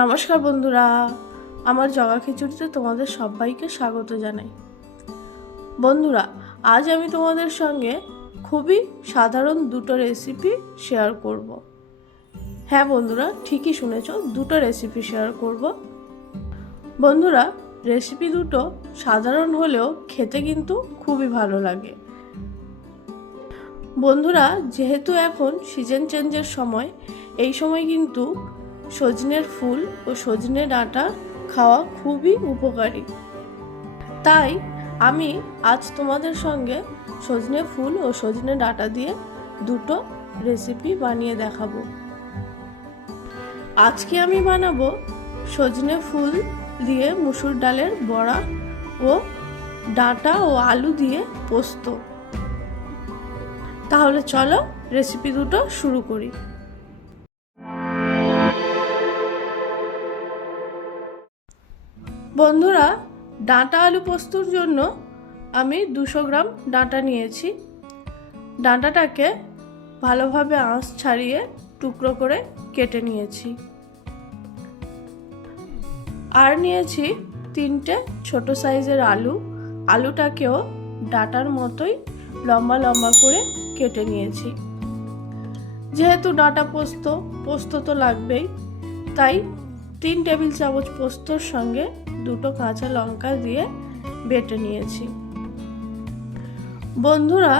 নমস্কার বন্ধুরা, আমার জগা খিচুড়িতে তোমাদের সবাইকে স্বাগত জানাই। বন্ধুরা, আজ আমি তোমাদের সঙ্গে খুবই সাধারণ দুটো রেসিপি শেয়ার করব। হ্যাঁ বন্ধুরা, ঠিকই শুনেছো, দুটো রেসিপি শেয়ার করব। বন্ধুরা, রেসিপি দুটো সাধারণ হলেও খেতে কিন্তু খুবই ভালো লাগে। বন্ধুরা, যেহেতু এখন সিজন চেঞ্জের সময়, এই সময় কিন্তু সজনের ফুল ও সজনে ডাঁটা খাওয়া খুবই উপকারী। তাই আমি আজ তোমাদের সঙ্গে সজনে ফুল ও সজনে ডাঁটা দিয়ে দুটো রেসিপি বানিয়ে দেখাবো। আজকে আমি বানাবো সজনে ফুল দিয়ে মুসুর ডালের বড়া ও ডাঁটা ও আলু দিয়ে পোস্ত। তাহলে চলো রেসিপি দুটো শুরু করি। বন্ধুরা, ডাঁটা আলু পোস্তর জন্য আমি 200 গ্রাম ডাঁটা নিয়েছি। ডাঁটাটাকে ভালোভাবে আঁশ ছাড়িয়ে টুকরো করে কেটে নিয়েছি। আর নিয়েছি 3টে ছোট সাইজের আলু। আলুটাকেও ডাঁটার মতোই লম্বা লম্বা করে কেটে নিয়েছি। যেহেতু ডাঁটা পোস্ত তো লাগবেই, তাই 3 টেবিল চামচ পোস্তর সঙ্গে 2টো কাঁচা লঙ্কা দিয়ে বেটে নিয়েছি। বন্ধুরা,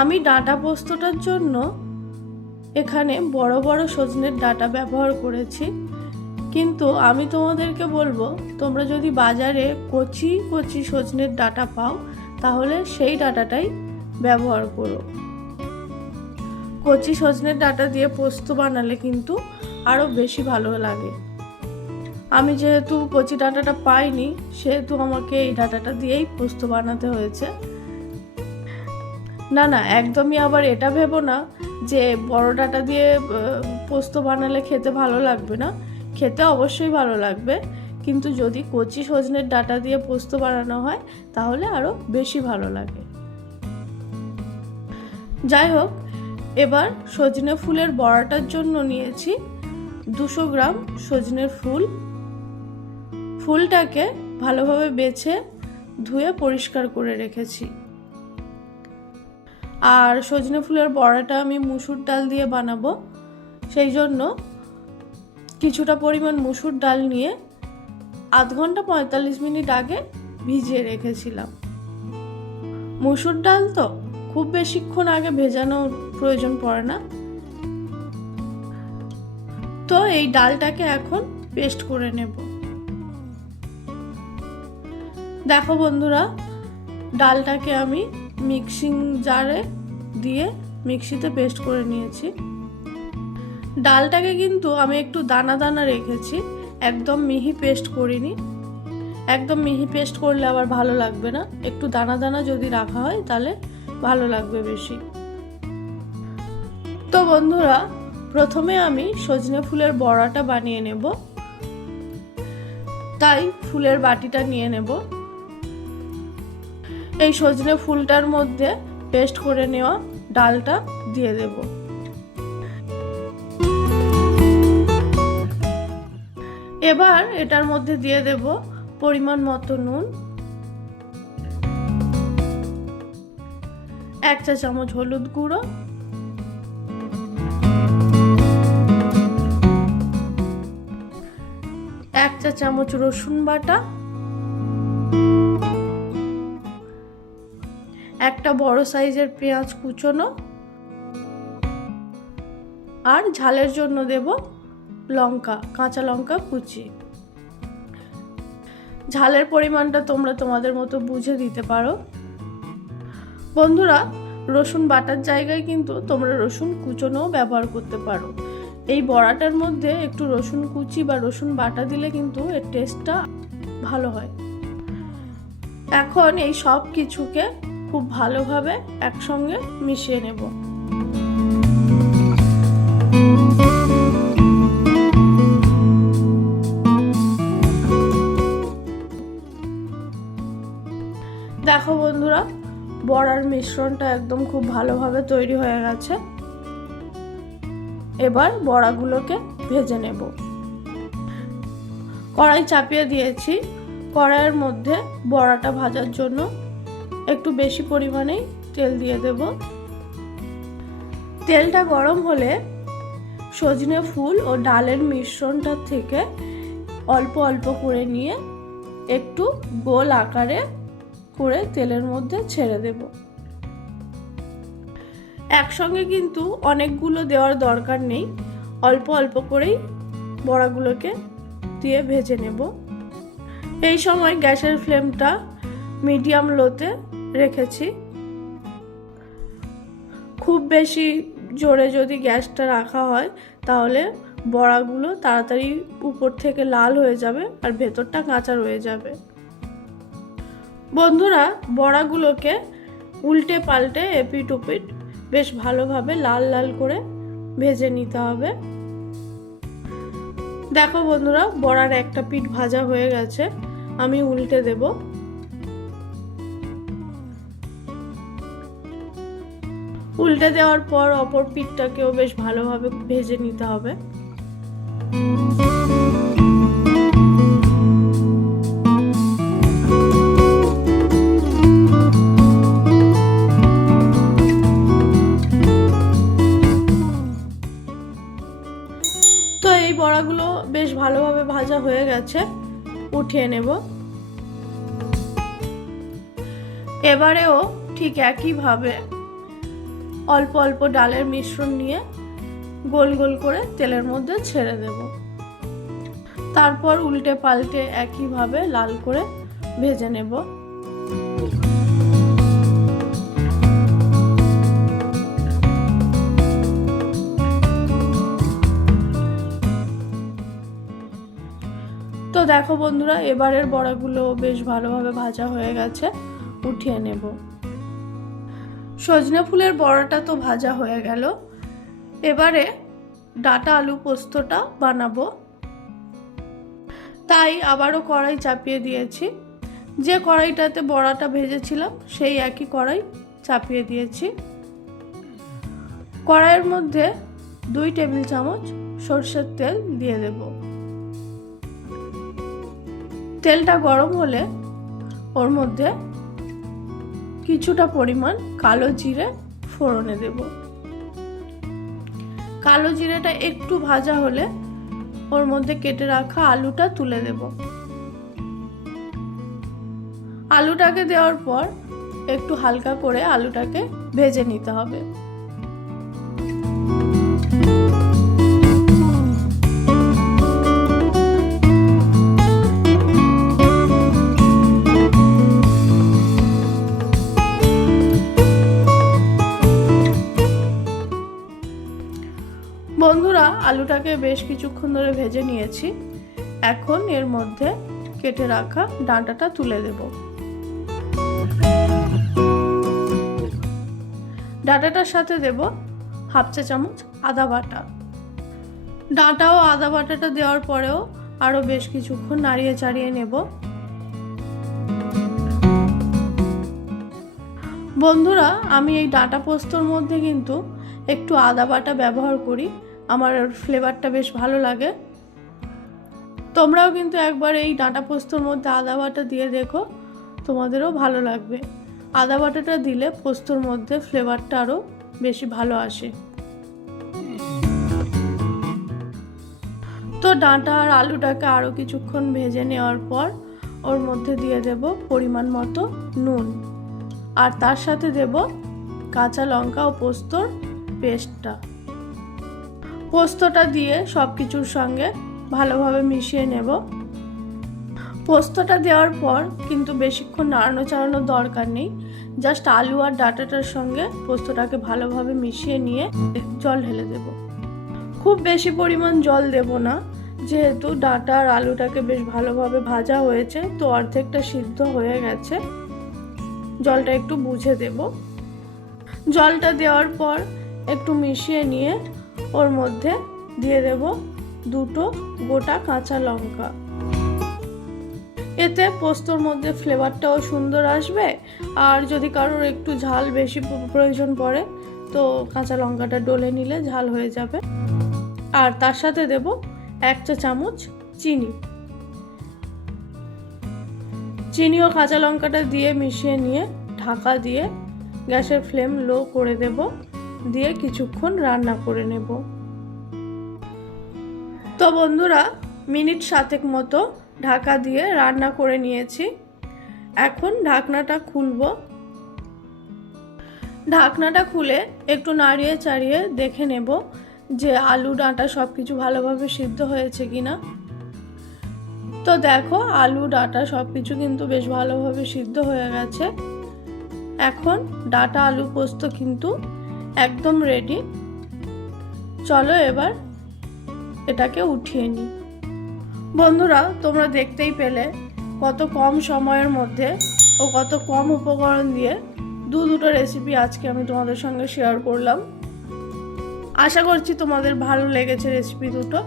আমি ডাঁটা পোস্তটার জন্য এখানে বড় বড় সজনের ডাঁটা ব্যবহার করেছি, কিন্তু আমি তোমাদেরকে বলবো, তোমরা যদি বাজারে কচি কচি সজনের ডাঁটা পাও তাহলে সেই ডাঁটাটাই ব্যবহার করো। কচি সজনের ডাঁটা দিয়ে পোস্ত বানালে কিন্তু আরও বেশি ভালো লাগে। আমি যেহেতু কচি ডাঁটাটা পাইনি, সেহেতু আমাকে এই ডাঁটাটা দিয়েই পোস্ত বানাতে হয়েছে। না, একদমই আবার এটা ভেবো না যে বড় ডাঁটা দিয়ে পোস্ত বানালে খেতে ভালো লাগবে না। খেতে অবশ্যই ভালো লাগবে, কিন্তু যদি কচি সজনের ডাঁটা দিয়ে পোস্ত বানানো হয় তাহলে আরও বেশি ভালো লাগে। যাই হোক, এবার সজনে ফুলের বড়াটার জন্য নিয়েছি 200 গ্রাম সজনের ফুল। ফুলটাকে ভালোভাবে বেছে ধুয়ে পরিষ্কার করে রেখেছি। আর সজনে ফুলের বড়াটা আমি মুসুর ডাল দিয়ে বানাবো, সেই জন্য কিছুটা পরিমাণ মুসুর ডাল নিয়ে আধ ঘন্টা 45 মিনিট আগে ভিজিয়ে রেখেছিলাম। মুসুর ডাল তো খুব বেশিক্ষণ আগে ভেজানোর প্রয়োজন পড়ে না। তো এই ডালটাকে এখন পেস্ট করে নেব। দেখো বন্ধুরা, ডালটাকে আমি মিক্সিং জারে দিয়ে মিক্সিতে পেস্ট করে নিয়েছি। ডালটাকে কিন্তু আমি একটু দানা দানা রেখেছি, একদম মিহি পেস্ট করিনি। একদম মিহি পেস্ট করলে আবার ভালো লাগবে না, একটু দানা দানা যদি রাখা হয় তাহলে ভালো লাগবে বেশি। তো বন্ধুরা, প্রথমে আমি সজনে ফুলের বড়াটা বানিয়ে নেব, তাই ফুলের বাটিটা নিয়ে নেব। এই সজনে ফুলটার মধ্যে পেস্ট করে নেওয়া ডালটা দিয়ে দেব। এবার এটার মধ্যে দিয়ে দেব পরিমাণ মতো নুন, 1 চা চামচ হলুদ গুঁড়ো, 1 চা চামচ রসুন বাটা, একটা বড় সাইজের পেঁয়াজ কুচোনো, আর ঝালের জন্য দেব কাঁচা লঙ্কা কুচি। ঝালের পরিমাণটা তোমরা তোমাদের মতো বুঝে দিতে পারো। বন্ধুরা, রসুন বাটার জায়গায় কিন্তু তোমরা রসুন কুচোনোও ব্যবহার করতে পারো। এই বড়াটার মধ্যে একটু রসুন কুচি বা রসুন বাটা দিলে কিন্তু এর টেস্টটা ভালো হয়। এখন এই সব কিছুকে খুব ভালোভাবে একসঙ্গে মিশিয়ে নেব। দেখো বন্ধুরা, বড়ার মিশ্রণটা একদম খুব ভালোভাবে তৈরি হয়ে গেছে। এবার বড়াগুলোকে ভেজে নেব। কড়াই চাপিয়ে দিয়েছি। কড়াইয়ের মধ্যে বড়াটা ভাজার জন্য একটু বেশি পরিমাণেই তেল দিয়ে দেব। তেলটা গরম হলে সজনে ফুল ও ডালের মিশ্রণটা থেকে অল্প অল্প করে নিয়ে একটু গোল আকারে করে তেলের মধ্যে ছেড়ে দেব। একসঙ্গে কিন্তু অনেকগুলো দেওয়ার দরকার নেই, অল্প অল্প করেই বড়াগুলোকে দিয়ে ভেজে নেব। এই সময় গ্যাসের ফ্লেমটা মিডিয়াম লোতে রেখেছি। খুব বেশি জোরে যদি গ্যাসটা রাখা হয় তাহলে বড়াগুলো তাড়াতাড়ি উপর থেকে লাল হয়ে যাবে আর ভেতরটা কাঁচা রয়ে যাবে। বন্ধুরা, বড়াগুলোকে উল্টে পাল্টে এপিট ওপিট বেশ ভালোভাবে লাল লাল করে ভেজে নিতে হবে। দেখো বন্ধুরা, বড়ার একটা পিঠ ভাজা হয়ে গেছে, আমি উল্টে দেব। উল্টে দেওয়ার পর অপর পিঠটাকেও বেশ ভালোভাবে ভেজে নিতে হবে। তো এই বড়াগুলো বেশ ভালোভাবে ভাজা হয়ে গেছে, উঠিয়ে নেব। এবারেও ঠিক একইভাবে অল্প অল্প ডালের মিশ্রণ নিয়ে গোল গোল করে তেলের মধ্যে ছেড়ে দেব। তারপর উল্টে পাল্টে একইভাবে লাল করে ভেজে নেব। তো দেখো বন্ধুরা, এবারের বড়াগুলো বেশ ভালোভাবে ভাজা হয়ে গেছে, উঠিয়ে নেব। সজনে ফুলের বড়াটা তো ভাজা হয়ে গেল, এবারে ডাঁটা আলু পোস্তটা বানাবো। তাই আবারও কড়াই চাপিয়ে দিয়েছি। যে কড়াইটাতে বড়াটা ভেজেছিলাম সেই একই কড়াই চাপিয়ে দিয়েছি। কড়াইয়ের মধ্যে 2 টেবিল চামচ সরষের তেল দিয়ে দেব। তেলটা গরম হলে ওর মধ্যে কিছুটা পরিমাণ কালো জিরে ফোড়নে দেব। কালো জিরেটা একটু ভাজা হলে ওর মধ্যে কেটে রাখা আলুটা তুলে দেব। আলুটাকে দেওয়ার পর একটু হালকা করে আলুটাকে ভেজে নিতে হবে। বন্ধুরা, আলুটাকে বেশ কিছুক্ষণ ধরে ভেজে নিয়েছি। এখন এর মধ্যে কেটে রাখা ডাঁটাটা তুলে দেব। ডাঁটাটার সাথে দেব 1/2 চা চামচ আদা বাটা। ডাঁটা ও আদা বাটাটা দেওয়ার পরেও আরো বেশ কিছুক্ষণ নাড়িয়ে চাড়িয়ে নেব। বন্ধুরা, আমি এই ডাঁটা পোস্তর মধ্যে কিন্তু একটু আদা বাটা ব্যবহার করি, আমার ফ্লেভারটা বেশ ভালো লাগে। তোমরাও কিন্তু একবার এই ডাঁটা পোস্তর মধ্যে আদা বাটা দিয়ে দেখো, তোমাদেরও ভালো লাগবে। আদা বাটাটা দিলে পোস্তর মধ্যে ফ্লেভারটা আরও বেশি ভালো আসে। তো ডাঁটা আর আলুটাকে আরও কিছুক্ষণ ভেজে নেওয়ার পর ওর মধ্যে দিয়ে দেব পরিমাণ মতো নুন, আর তার সাথে দেব কাঁচা লঙ্কা ও পোস্তর পেস্টটা। পোস্তটা দিয়ে সব কিছুর সঙ্গে ভালোভাবে মিশিয়ে নেব। পোস্তটা দেওয়ার পর কিন্তু বেশিক্ষণ নাড়ানো চাড়ানোর দরকার নেই, জাস্ট আলু আর ডাঁটাটার সঙ্গে পোস্তটাকে ভালোভাবে মিশিয়ে নিয়ে জল ঢেলে দেব। খুব বেশি পরিমাণ জল দেব না, যেহেতু ডাঁটা আর আলুটাকে বেশ ভালোভাবে ভাজা হয়েছে, তো অর্ধেকটা সিদ্ধ হয়ে গেছে। জলটা একটু বুঝে দেব। জলটা দেওয়ার পর একটু মিশিয়ে নিয়ে ওর মধ্যে দিয়ে দেব 2 গোটা কাঁচা লঙ্কা। এতে পোস্তর মধ্যে ফ্লেভারটাও সুন্দর আসবে, আর যদি কারোর একটু ঝাল বেশি প্রয়োজন পড়ে তো কাঁচা লঙ্কাটা ডলে নিলে ঝাল হয়ে যাবে। আর তার সাথে দেব 1 চা চামচ চিনি। চিনি ও কাঁচা লঙ্কাটা দিয়ে মিশিয়ে নিয়ে ঢাকা দিয়ে গ্যাসের ফ্লেম লো করে দেব, দিয়ে কিছুক্ষণ রান্না করে নেব। তো বন্ধুরা, মিনিট 7 মতো ঢাকা দিয়ে রান্না করে নিয়েছি। এখন ঢাকনাটা খুলব। ঢাকনাটা খুলে একটু নাড়িয়ে চাড়িয়ে দেখে নেব যে আলু ডাঁটা সব কিছু ভালোভাবে সিদ্ধ হয়েছে কিনা। তো দেখো, আলু ডাঁটা সব কিছু কিন্তু বেশ ভালোভাবে সিদ্ধ হয়ে গেছে। এখন ডাঁটা আলু পোস্ত কিন্তু একদম রেডি। চলো এবার এটাকে উঠিয়ে নিই। বন্ধুরা, তোমরা দেখতেই পেলে কত কম সময়ের মধ্যে ও কত কম উপকরণ দিয়ে দুটো রেসিপি আজকে আমি তোমাদের সঙ্গে শেয়ার করলাম। আশা করছি তোমাদের ভালো লেগেছে রেসিপি দুটো।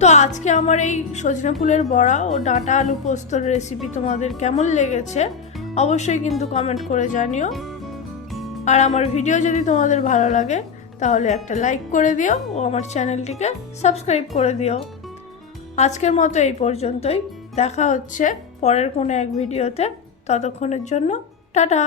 তো আজকে আমার এই সজনে ফুলের বড়া ও ডাঁটা আলু পোস্তর রেসিপি তোমাদের কেমন লেগেছে অবশ্যই কিন্তু কমেন্ট করে জানিও। আর আমার ভিডিও যদি তোমাদের ভালো লাগে তাহলে একটা লাইক করে দিও ও আমার চ্যানেলটিকে সাবস্ক্রাইব করে দিও। আজকের মতো এই পর্যন্তই। দেখা হচ্ছে পরের কোনো এক ভিডিওতে। ততক্ষণের জন্য টাটা।